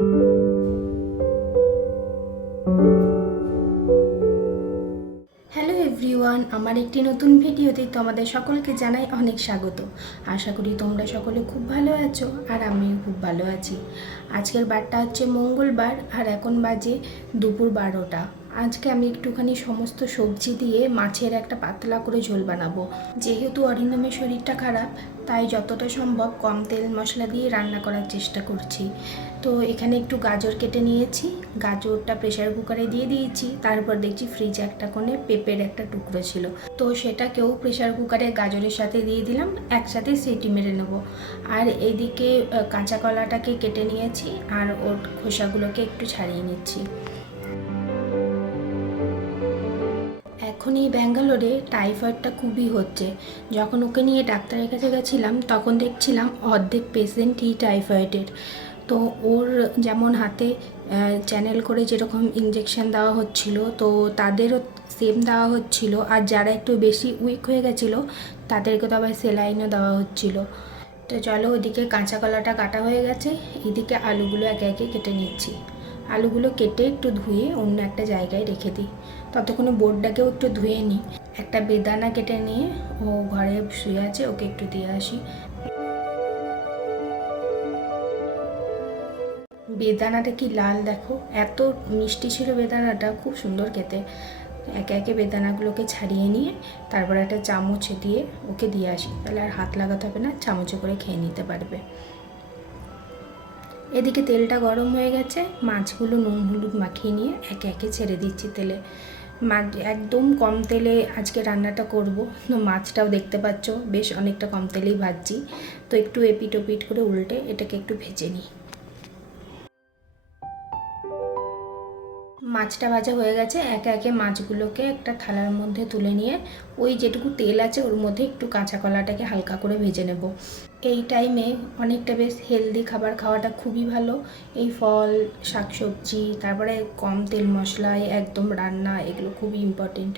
Hello everyone, আমার একটি নতুন ভিডিওতে তোমাদের সকলকে জানাই অনেক স্বাগত। আশা করি তোমরা সকলে খুব ভালো আছো আর আমিও খুব ভালো আছি। আজকের বারটা হচ্ছে মঙ্গলবার আর এখন বাজে দুপুর 12টা। আজকে আমি একটুখানি সমস্ত সবজি দিয়ে মাছের একটা পাতলা করে ঝোল বানাবো। যেহেতু অরিন্দমের শরীরটা খারাপ, তাই যতটা সম্ভব কম তেল মশলা দিয়ে রান্না করার চেষ্টা করছি। তো এখানে একটু গাজর কেটে নিয়েছি, গাজরটা প্রেসার কুকারে দিয়ে দিয়েছি। তারপর দেখছি ফ্রিজে একটা কোণে পেঁপের একটা টুকরো ছিল, তো সেটাকেও প্রেসার কুকারে গাজরের সাথে দিয়ে দিলাম, একসাথে সিটি মেরে নেবো। আর এইদিকে কাঁচা কলাটাকে কেটে নিয়েছি আর ওর খোসাগুলোকে একটু ছাড়িয়ে নিচ্ছি। এখন এই ব্যাঙ্গালোরে টাইফয়েডটা খুবই হচ্ছে। যখন ওকে নিয়ে ডাক্তারের কাছে গেছিলাম তখন দেখছিলাম অর্ধেক পেশেন্টই টাইফয়েডের। তো ওর যেমন হাতে চ্যানেল করে যেরকম ইঞ্জেকশন দেওয়া হচ্ছিল, তো তাদেরও সেম দেওয়া হচ্ছিল। আর যারা একটু বেশি উইক হয়ে গেছিলো তাদেরকে তো আবার সেলাইনও দেওয়া হচ্ছিল। তো চলো, ওইদিকে কাঁচা কলাটা কাটা হয়ে গেছে, এইদিকে আলুগুলো একে একে কেটে নিচ্ছি। আলুগুলো কেটে একটু ধুয়ে অন্য একটা জায়গায় রেখে দিই। ততক্ষণে বোর্ডটাকেও একটু ধুয়ে নিই। একটা বেদানা কেটে নিয়ে ও ঘরে শুয়ে আছে, ওকে একটু দিয়ে আসি। বেদানাটা কি লাল দেখো, এত মিষ্টি ছিল বেদানাটা, খুব সুন্দর খেতে। একে একে বেদানাগুলোকে ছাড়িয়ে নিয়ে তারপর একটা চামচে দিয়ে ওকে দিয়ে আসি, তাহলে আর হাত লাগাতে হবে না, চামচে করে খেয়ে নিতে পারবে। এদিকে তেলটা গরম হয়ে গেছে, মাছগুলো নুন হলুদ মাখিয়ে নিয়ে একে একে ছেড়ে দিচ্ছি তেলে। মাছ একদম কম তেলে আজকে রান্নাটা করব। তো মাছটাও দেখতে পাচ্ছ বেশ অনেকটা কম তেলেই ভাজছি। তো একটু এপিট ওপিট করে উল্টে এটাকে একটু ভেজে নিই। মাছটা ভাজা হয়ে গেছে, একে একে মাছগুলোকে একটা থালার মধ্যে তুলে নিয়ে ওই যেটুকু তেল আছে ওর মধ্যে একটু কাঁচা কলাটাকে হালকা করে ভেজে নেব। এই টাইমে অনেকটা বেশ হেলদি খাবার খাওয়াটা খুবই ভালো। এই ফল, শাকসবজি, তারপরে কম তেল মশলায় একদম রান্না, এগুলো খুবই ইম্পর্টেন্ট।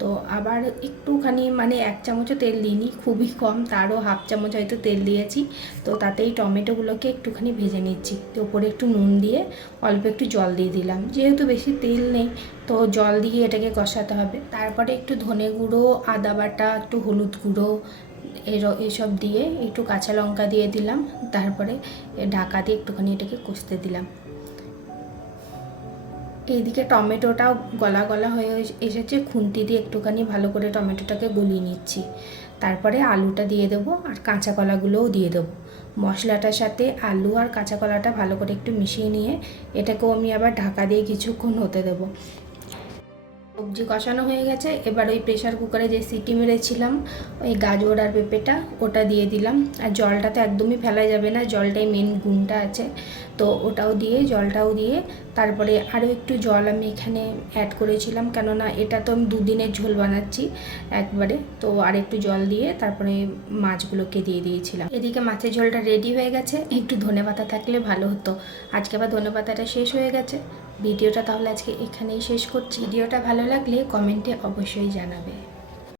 তো আবার একটুখানি মানে 1 চামচও তেল দিইনি, খুবই কম, তারও হাফ চামচ হয়তো তেল দিয়েছি। তো তাতেই টমেটোগুলোকে একটুখানি ভেজে নিচ্ছি। তো ওপরে একটু নুন দিয়ে অল্প একটু জল দিয়ে দিলাম, যেহেতু বেশি তেল নেই তো জল দিয়ে এটাকে কষাতে হবে। তারপরে একটু ধনে গুঁড়ো, আদা বাটা, একটু হলুদ গুঁড়ো এসব দিয়ে একটু কাঁচা লঙ্কা দিয়ে দিলাম। তারপরে ঢাকা দিয়ে একটুখানি এটাকে কষতে দিলাম। এইদিকে টমেটোটাও গলা গলা হয়ে এসেছে, খুন্তি দিয়ে একটুখানি ভালো করে টমেটোটাকে গলিয়ে নিচ্ছি। তারপরে আলুটা দিয়ে দেবো আর কাঁচা কলাগুলোও দিয়ে দেবো। মশলাটার সাথে আলু আর কাঁচা কলাটা ভালো করে একটু মিশিয়ে নিয়ে এটাকেও আমি আবার ঢাকা দিয়ে কিছুক্ষণ হতে দেবো। সবজি কষানো হয়ে গেছে, এবার ওই প্রেশার কুকারে যে সিটি মেরেছিলাম ওই গাজর আর পেঁপেটা ওটা দিয়ে দিলাম। আর জলটা তো একদমই ফেলা যাবে না, জলটাই মেন গুণটা আছে। তো ওটাও দিয়ে, জলটাও দিয়ে তারপরে আরও একটু জল আমি এখানে অ্যাড করেছিলাম, কেননা এটা তো আমি 2 দিনের ঝোল বানাচ্ছি একবারে। তো আর একটু জল দিয়ে তারপরে মাছগুলোকে দিয়ে দিয়েছিলাম। এদিকে মাছের ঝোলটা রেডি হয়ে গেছে, একটু ধনেপাতা থাকলে ভালো হতো। আজকে আবার ধনেপাতাটা শেষ হয়ে গেছে। ভিডিওটা তাহলে আজকে এখানেই শেষ করছি। ভিডিওটা ভালো লাগলে কমেন্টে অবশ্যই জানাবে।